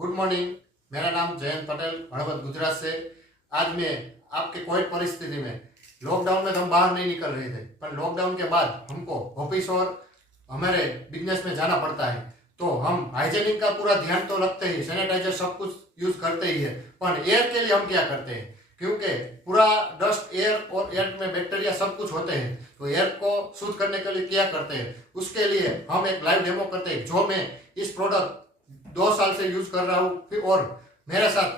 Good morning. मेरा नाम जयंत पटेल हड़वद गुजरात से। आज मैं आपके कोविड परिस्थिति में लॉकडाउन में तो हम बाहर नहीं निकल रहे थे, पर लॉकडाउन के बाद हमको ऑफिस और हमारे बिजनेस में जाना पड़ता है, तो हम हाइजीनिक का पूरा ध्यान तो रखते ही, सैनिटाइजर सब कुछ यूज करते ही है। पर एयर के लिए हम क्या करते हैं, क्योंकि पूरा डस्ट एयर और एयर में बैक्टीरिया सब कुछ होते हैं, तो एयर को शुद्ध करने के लिए क्या करते हैं, उसके लिए हम एक लाइव डेमो करते हैं, जो मैं इस प्रोडक्ट 2 साल से यूज कर रहा हूँ। और मेरे साथ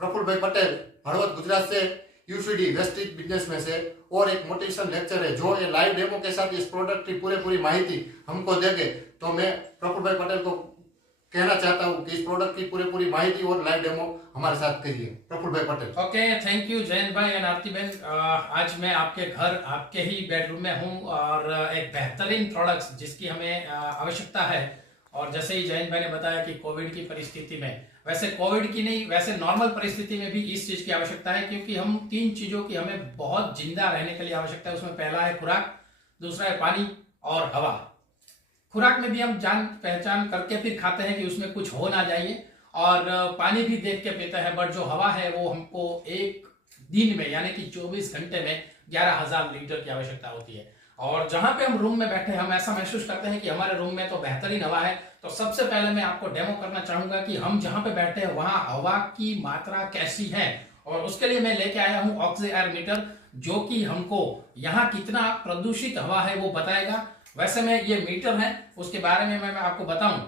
प्रफुल्ल भाई पटेल हड़वद गुजरात से यूसीडी वेस्टेज बिजनेस में से, और एक मोटिवेशन लेक्चर है जो ये लाइव डेमो के साथ इस प्रोडक्ट की पूरी माहिती हमको देंगे। तो मैं प्रफुल्ल भाई पटेल को कहना चाहता हूँ कि इस प्रोडक्ट की पूरी माहिती और लाइव डेमो हमारे साथ करिए। प्रफुल्ल भाई Patel. Okay, thank you Jayant भाई एंड आरती बहन। आज मैं आपके घर, आपके ही बेडरूम में हूँ और एक बेहतरीन प्रोडक्ट्स जिसकी हमें आवश्यकता है। और जैसे ही जयंत भाई ने बताया कि कोविड की परिस्थिति में, वैसे कोविड की नहीं, वैसे नॉर्मल परिस्थिति में भी इस चीज की आवश्यकता है, क्योंकि हम 3 चीजों की हमें बहुत जिंदा रहने के लिए आवश्यकता है। उसमें पहला है खुराक, दूसरा है पानी और हवा। खुराक में भी हम जान पहचान करके फिर खाते हैं कि उसमें कुछ हो ना जाइए, और पानी भी देख के पीते हैं, बट जो हवा है वो हमको एक दिन में यानी कि 24 घंटे में 11,000 लीटर की आवश्यकता होती है। और जहां पे हम रूम में बैठे हम ऐसा महसूस करते हैं कि हमारे रूम में तो बेहतरीन हवा है। तो सबसे पहले मैं आपको डेमो करना चाहूंगा कि हम जहां पे बैठे हैं वहां हवा की मात्रा कैसी है, और उसके लिए मैं लेके आया हूं ऑक्सी एयर मीटर, जो कि हमको यहाँ कितना प्रदूषित हवा है वो बताएगा। वैसे में ये मीटर है, उसके बारे में मैं आपको बताऊं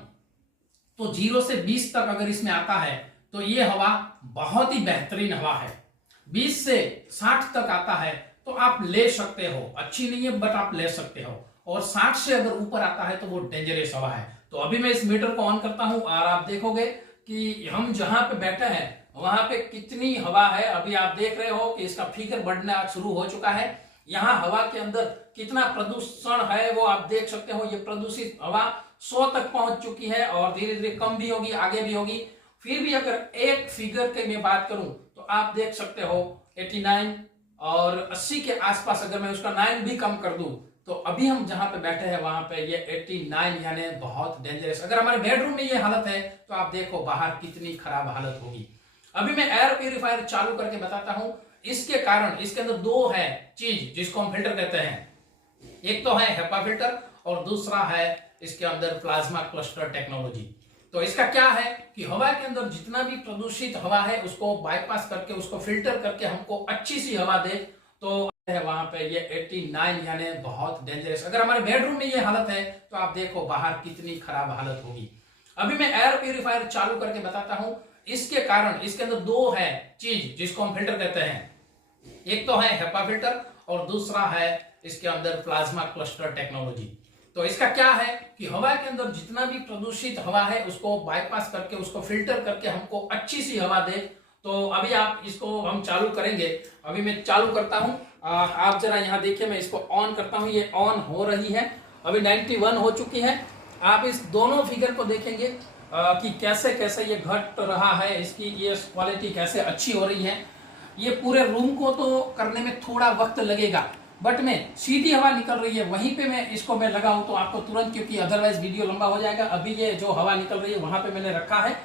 तो 0 से 20 तक अगर इसमें आता है तो ये हवा बहुत ही बेहतरीन हवा है। 20 से 60 तक आता है तो आप ले सकते हो, अच्छी नहीं है बट आप ले सकते हो, और 60 से अगर ऊपर आता है तो वो डेंजरस हवा है। तो अभी मैं इस मीटर को ऑन करता हूं और आप देखोगे कि हम जहां पे बैठे हैं वहां पे कितनी हवा है। अभी आप देख रहे हो कि इसका फिगर बढ़ना शुरू हो चुका है। यहाँ हवा के अंदर कितना प्रदूषण है वो आप देख सकते हो। ये प्रदूषित हवा 100 तक पहुंच चुकी है और धीरे धीरे कम भी होगी, आगे भी होगी। फिर भी अगर एक फिगर की मैं बात करूं तो आप देख सकते हो 89 और 80 के आसपास, अगर मैं उसका 9 भी कम कर दूं तो अभी हम जहां पे बैठे हैं वहां पे ये 89 यानी बहुत डेंजरस। अगर हमारे बेडरूम में ये हालत है तो आप देखो बाहर कितनी खराब हालत होगी। अभी मैं एयर प्यूरिफायर चालू करके बताता हूं। इसके कारण इसके अंदर 2 है चीज जिसको हम फिल्टर कहते हैं। एक तो है हेपा फिल्टर और दूसरा है इसके अंदर प्लाज्मा क्लस्टर टेक्नोलॉजी। तो इसका क्या है कि हवा के अंदर जितना भी प्रदूषित हवा है उसको बाईपास करके, उसको फिल्टर करके हमको अच्छी सी हवा दे। तो है वहां पे ये 89 यानी बहुत डेंजरस। अगर हमारे बेडरूम में ये हालत है तो आप देखो बाहर कितनी खराब हालत होगी। अभी मैं एयर प्यूरिफायर चालू करके बताता हूं। इसके कारण इसके अंदर 2 है चीज जिसको हम फिल्टर कहते हैं। एक तो है हेपा फिल्टर और दूसरा है इसके अंदर प्लाज्मा क्लस्टर टेक्नोलॉजी। तो इसका क्या है कि हवा के अंदर जितना भी प्रदूषित हवा है उसको बाईपास करके, उसको फिल्टर करके हमको अच्छी सी हवा दे। तो अभी आप इसको हम चालू करेंगे। अभी मैं चालू करता हूं, आप जरा यहाँ देखिए, मैं इसको ऑन करता हूं। ये ऑन हो रही है, अभी 91 हो चुकी है। आप इस दोनों फिगर को देखेंगे कि कैसे कैसे ये घट रहा है, इसकी ये क्वालिटी कैसे अच्छी हो रही है। ये पूरे रूम को तो करने में थोड़ा वक्त लगेगा, बट में सीधी हवा निकल रही है वहीं पे मैं इसको मैं लगाऊं तो आपको तुरंत, क्योंकि अदरवाइज वीडियो लंबा हो जाएगा। अभी ये जो हवा निकल रही है वहां पे मैंने रखा है,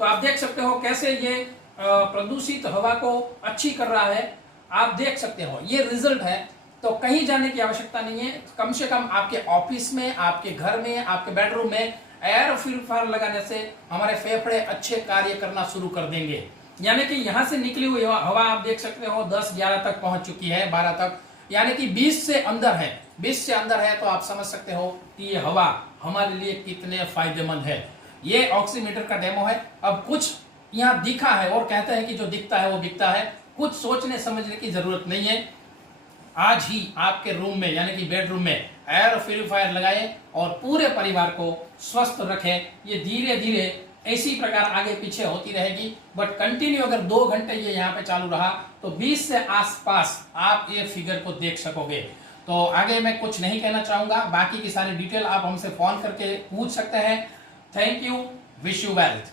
तो आप देख सकते हो कैसे ये प्रदूषित हवा को अच्छी कर रहा है। आप देख सकते हो ये रिजल्ट है। तो कहीं जाने की आवश्यकता नहीं है। कम से कम आपके ऑफिस में, आपके घर में, आपके बेडरूम में एयर प्यूरिफायर लगाने से हमारे फेफड़े अच्छे कार्य करना शुरू कर देंगे। यानी कि यहां से निकली हुई हवा आप देख सकते हो 10-11 तक पहुंच चुकी है, 12 तक, यानी कि 20 से अंदर है। 20 से अंदर है तो आप समझ सकते हो कि ये हवा हमारे लिए कितने फायदेमंद है। ये ऑक्सीमीटर का डेमो है। अब कुछ यहाँ दिखा है और कहते हैं कि जो दिखता है वो बिकता है। कुछ सोचने समझने की जरूरत नहीं है। आज ही आपके रूम में यानी कि बेडरूम में एयर प्यूरिफायर लगाएं और पूरे परिवार को स्वस्थ रखें। ये धीरे धीरे इसी प्रकार आगे पीछे होती रहेगी, बट कंटिन्यू अगर 2 घंटे ये यहाँ पे चालू रहा तो 20 से आसपास आप ये फिगर को देख सकोगे। तो आगे मैं कुछ नहीं कहना चाहूंगा, बाकी की सारी डिटेल आप हमसे फोन करके पूछ सकते हैं। Thank you, wish you wealth.